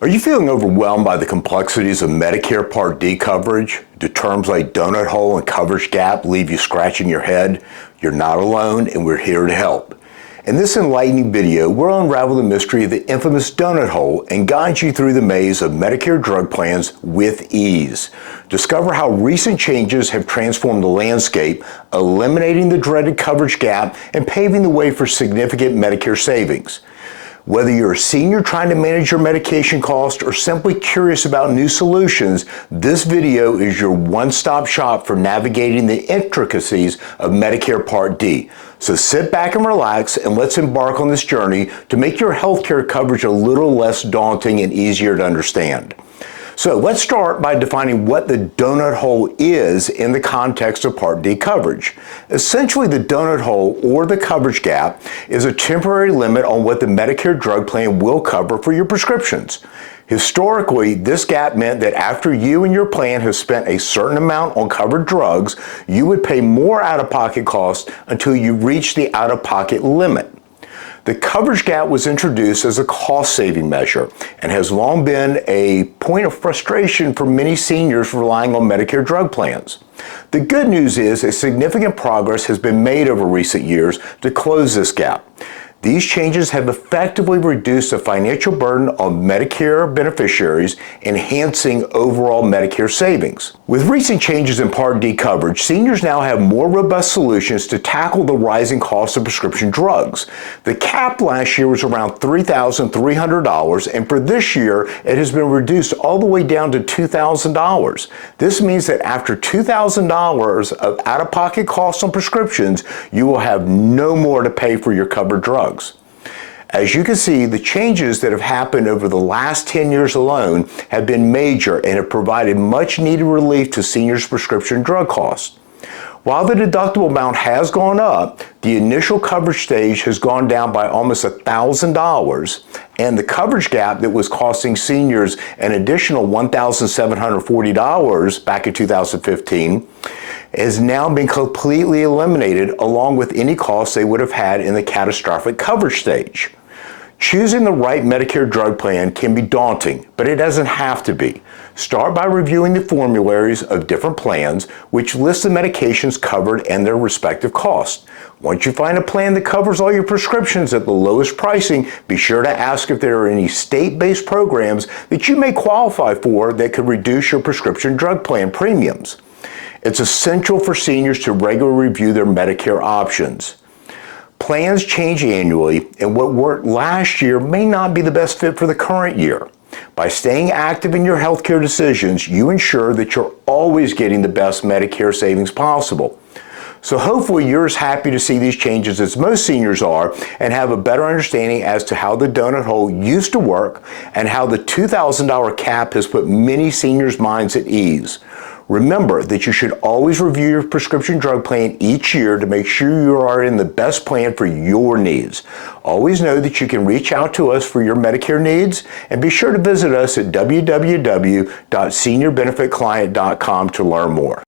Are you feeling overwhelmed by the complexities of Medicare Part D coverage? Do terms like donut hole and coverage gap leave you scratching your head? You're not alone, and we're here to help. In this enlightening video, we'll unravel the mystery of the infamous donut hole and guide you through the maze of Medicare drug plans with ease. Discover how recent changes have transformed the landscape, eliminating the dreaded coverage gap and paving the way for significant Medicare savings. Whether you're a senior trying to manage your medication cost or simply curious about new solutions, this video is your one-stop shop for navigating the intricacies of Medicare Part D. So sit back and relax, and let's embark on this journey to make your healthcare coverage a little less daunting and easier to understand. So let's start by defining what the donut hole is in the context of Part D coverage. Essentially, the donut hole, or the coverage gap, is a temporary limit on what the Medicare drug plan will cover for your prescriptions. Historically, this gap meant that after you and your plan have spent a certain amount on covered drugs, you would pay more out-of-pocket costs until you reach the out-of-pocket limit. The coverage gap was introduced as a cost-saving measure and has long been a point of frustration for many seniors relying on Medicare drug plans. The good news is that significant progress has been made over recent years to close this gap. These changes have effectively reduced the financial burden on Medicare beneficiaries, enhancing overall Medicare savings. With recent changes in Part D coverage, seniors now have more robust solutions to tackle the rising cost of prescription drugs. The cap last year was around $3,300, and for this year, it has been reduced all the way down to $2,000. This means that after $2,000 of out-of-pocket costs on prescriptions, you will have no more to pay for your covered drugs. As you can see, the changes that have happened over the last 10 years alone have been major and have provided much needed relief to seniors' prescription drug costs. While the deductible amount has gone up, the initial coverage stage has gone down by almost $1,000, and the coverage gap that was costing seniors an additional $1,740 back in 2015 has now been completely eliminated, along with any costs they would have had in the catastrophic coverage stage. Choosing the right Medicare drug plan can be daunting, but it doesn't have to be. Start by reviewing the formularies of different plans, which list the medications covered and their respective costs. Once you find a plan that covers all your prescriptions at the lowest pricing, be sure to ask if there are any state-based programs that you may qualify for that could reduce your prescription drug plan premiums. It's essential for seniors to regularly review their Medicare options. Plans change annually, and what worked last year may not be the best fit for the current year. By staying active in your healthcare decisions, you ensure that you're always getting the best Medicare savings possible. So hopefully you're as happy to see these changes as most seniors are and have a better understanding as to how the donut hole used to work and how the $2,000 cap has put many seniors' minds at ease. Remember that you should always review your prescription drug plan each year to make sure you are in the best plan for your needs. Always know that you can reach out to us for your Medicare needs, and be sure to visit us at www.seniorbenefitclient.com to learn more.